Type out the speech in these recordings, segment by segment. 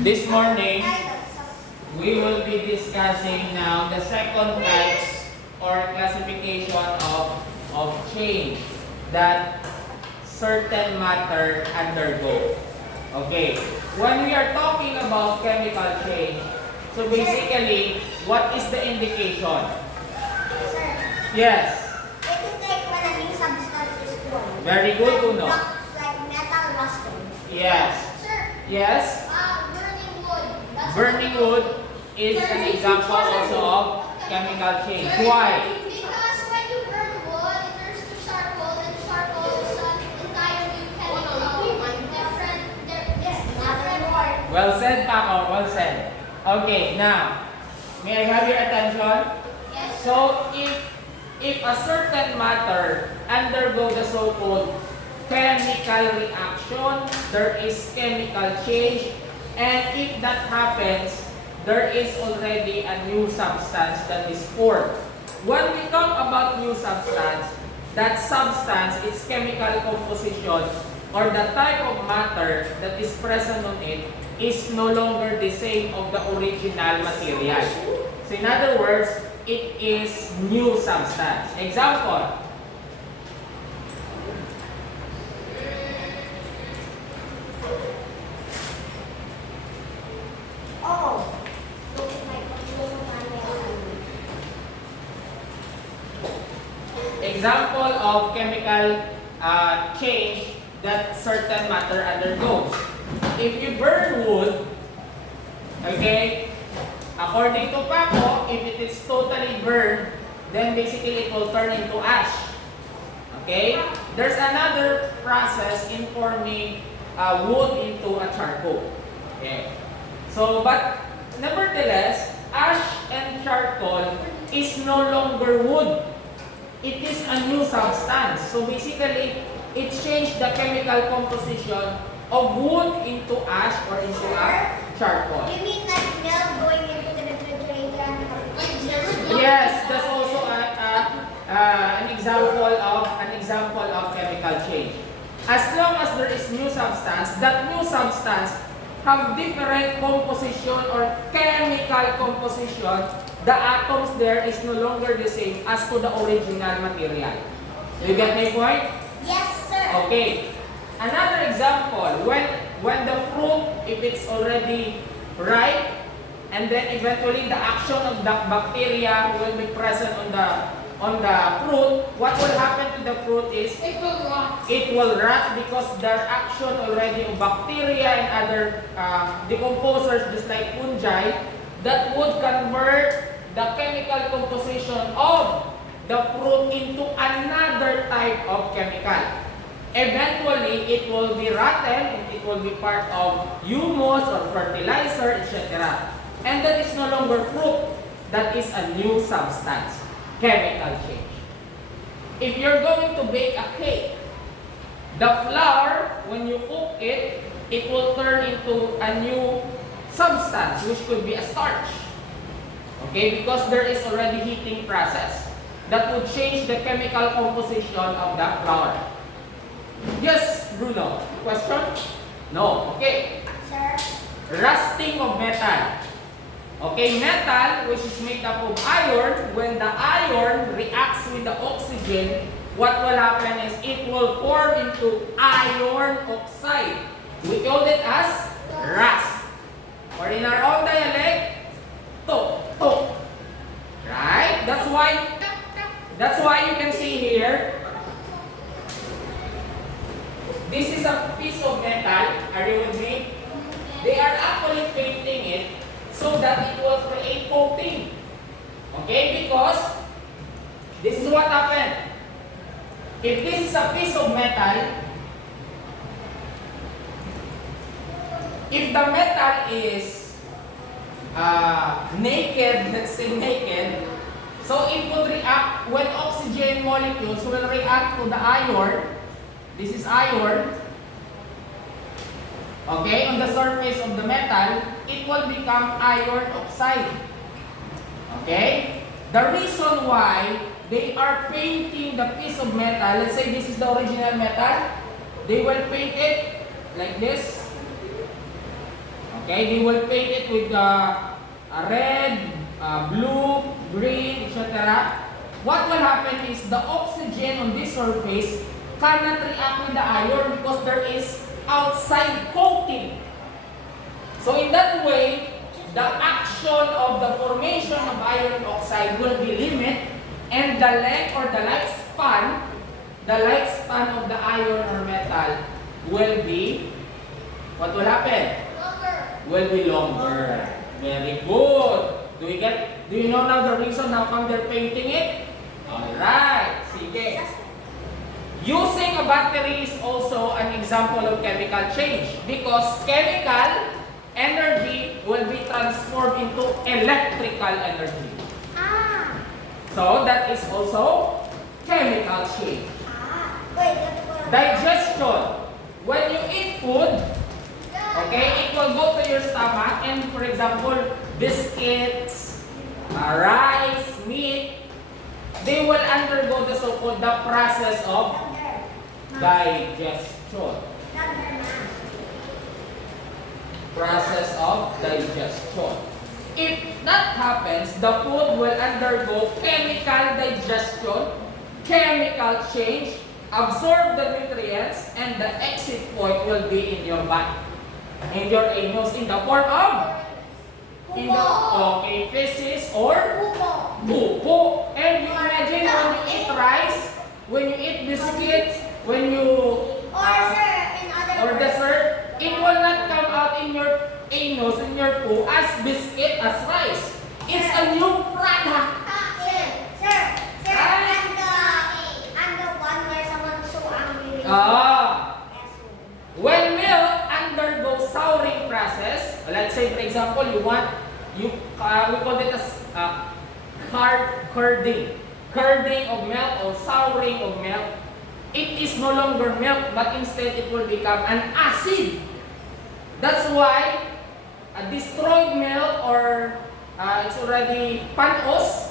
This morning, we will be discussing now the second types or classification of change that certain matter undergo. Okay, when we are talking about chemical change, so basically, what is the indication? Sir, Yes, it is like when a new substance is formed. very good to know. Like metal rusting. Yes, Sir, yes, burning wood. burning wood is an example also of chemical change. Why? Because when you burn wood, it turns to charcoal, and charcoal is an entirely chemical, different. Well said, Paco. Well said. Okay, now, may I have your attention? Yes. So, if a certain matter undergo the so-called chemical reaction, there is chemical change, and if that happens, there is already a new substance that is formed. When we talk about new substance, that substance, its chemical composition, or the type of matter that is present on it is no longer the same of the original material. So in other words, it is new substance. Example, Oh. example of chemical change that certain matter undergoes. If you burn wood, okay, according to Paco, if it is totally burned, then basically it will turn into ash. Okay? There's another process in forming wood into a charcoal. Okay? So, but nevertheless, ash and charcoal is no longer wood. It is a new substance. So basically, it changed the chemical composition of wood into ash or into a charcoal. You mean like milk going into the refrigerator? Yes, that's also an example of chemical change. As long as there is new substance, that new substance have different composition or chemical composition. The atoms there is no longer the same as to the original material. You get my point? Yes, sir. Okay. Another example, when the fruit, if it's already ripe, and then eventually the action of the bacteria will be present on the fruit, what will happen to the fruit is It will rot. it will rot because their action already of bacteria and other decomposers just like fungi that would convert the chemical composition of the fruit into another type of chemical. Eventually, it will be rotten and it will be part of humus or fertilizer, etc. And that is no longer fruit. That is a new substance, chemical change. If you're going to bake a cake, the flour, when you cook it, it will turn into a new substance, which could be a starch. Okay, because there is already heating process that would change the chemical composition of the flour. Yes, Bruno. Question? No. Okay. Sir, Rusting of metal. Okay, metal, which is made up of iron, when the iron reacts with the oxygen, what will happen is it will form into iron oxide. We call it as rust. Or in our own dialect, tok. Right? That's why you can see here, this is a piece of metal. Are you with me? They are actually painting it so that it will create coating. Okay? Because this is what happened. If this is a piece of metal, if the metal is naked, let's say naked, so it would react when oxygen molecules will react to the iron. This is iron. Okay, on the surface of the metal, it will become iron oxide. Okay? The reason why they are painting the piece of metal, let's say this is the original metal, they will paint it like this. Okay, they will paint it with red, blue, green, etc. What will happen is the oxygen on this surface cannot react with the iron because there is outside coating. So in that way, the action of the formation of iron oxide will be limited, and the length or the lifespan of the iron or metal will be, what will happen? Longer. Will be longer. Very good. Do you know now the reason how come they're painting it? Alright, sige. Using a battery is also an example of chemical change because chemical energy will be transformed into electrical energy. Ah. So that is also chemical change. Wait, Digestion. When you eat food, okay, it will go to your stomach and for example, biscuits, rice, meat, they will undergo the so-called the process of digestion. Process of digestion. If that happens, the food will undergo chemical digestion, chemical change, absorb the nutrients, and the exit point will be in your body, in your anus, in the form of feces or buko. And you imagine when you eat rice, when you eat biscuits, when you or dessert, it will not come out in your anus, in your poo as biscuit, as rice. It's a new product. When milk undergoes souring process, let's say for example we call it as curding of milk or souring of milk. It is no longer milk, but instead it will become an acid. That's why a destroyed milk or it's already panos,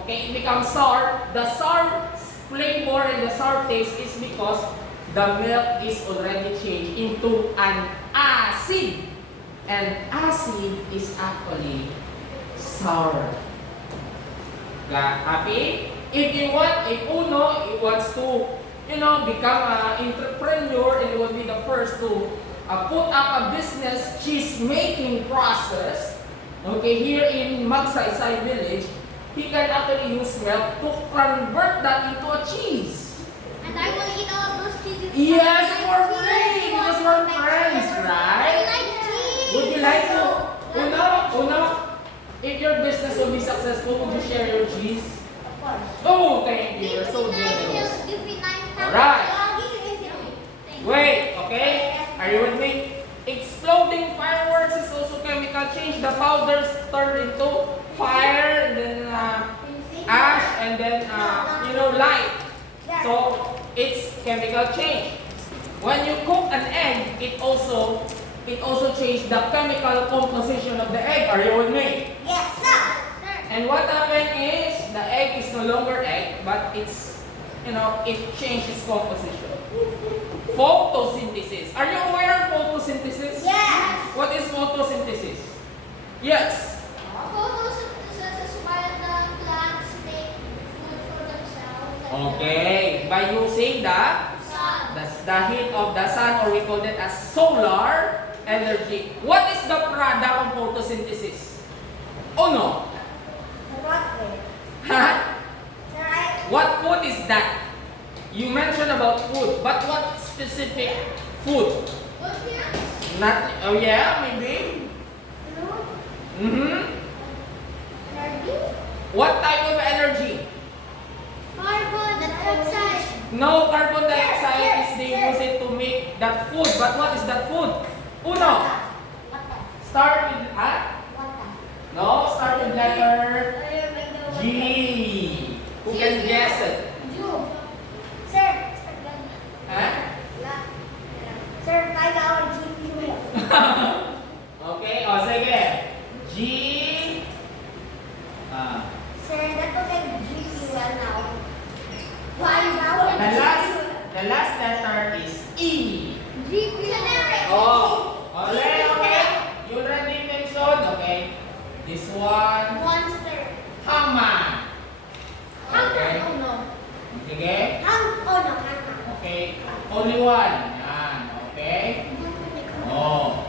okay, it becomes sour. The sour flavor and the sour taste is because the milk is already changed into an acid. And acid is actually sour. Happy? If you want, if Uno wants to, become an entrepreneur and will be the first to put up a business cheese making process, okay, here in Magsaysay village, he can actually use milk to convert that into a cheese. And I will eat all those cheeses. Yes, for free, because we're friends, I right? like cheese. Would you like to, Uno, if your business will be successful, would you share your cheese? Of course. Oh, thank you, you're so generous. Give me 9 Alright. Thank you. Wait, okay? Are you with me? Exploding fireworks is also chemical change. The powders turn into fire, and then ash, and then light. So it's chemical change. When you cook an egg, it also changes the chemical composition of the egg. Are you with me? Yes, sir. And what happened is the egg is no longer egg, but it's it changes composition. Photosynthesis. Are you aware of photosynthesis? Yes. What is photosynthesis? Yes. Photosynthesis is while the plants make food for themselves. Okay. By using the heat of the sun, or we call it as solar energy. What is the product of photosynthesis? Oh no. What food is that? You mentioned about food, but what specific food? Not, oh yeah, maybe. What type of energy? Carbon dioxide. No, carbon dioxide is they use it to make that food. But what is that food? Uno. Start with No, start with letter G. Who can guess it? Sir. Huh? Sir, 5 hour GP. Okay, o sige. G. Sir, that was like GP now. 5 hour. The last letter is E. GP. Generic. Oh, alright. okay? This one, Monster. hangman. Okay. Oh no. Okay? Oh no, hangman. Okay. Only one. Yan. Okay? Oh.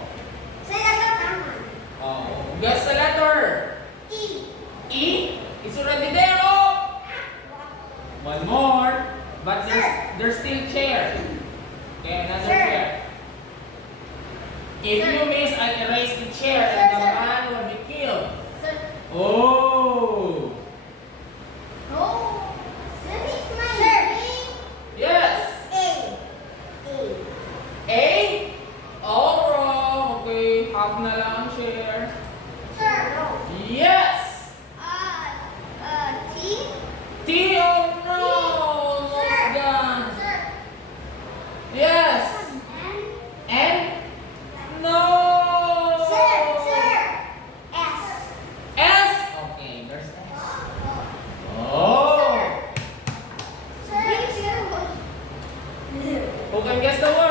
Say that hangman. Oh. Guess the letter. E. E. It's already there. Oh. One more. But there's still chair. Okay, another Sir. chair. If Sir. you miss, I erase the chair Sir, and the sir. man will be killed. Sir. Oh. Oh. Sir, it's my name. Yes. A. A. All wrong. Okay, half na lang ang share. Sir. No. Yes. T. T. Oh no. Almost done. Sir. Yes. N. And no. Sir. S. S. Okay, there's S. Oh. Sir. Who can guess the word?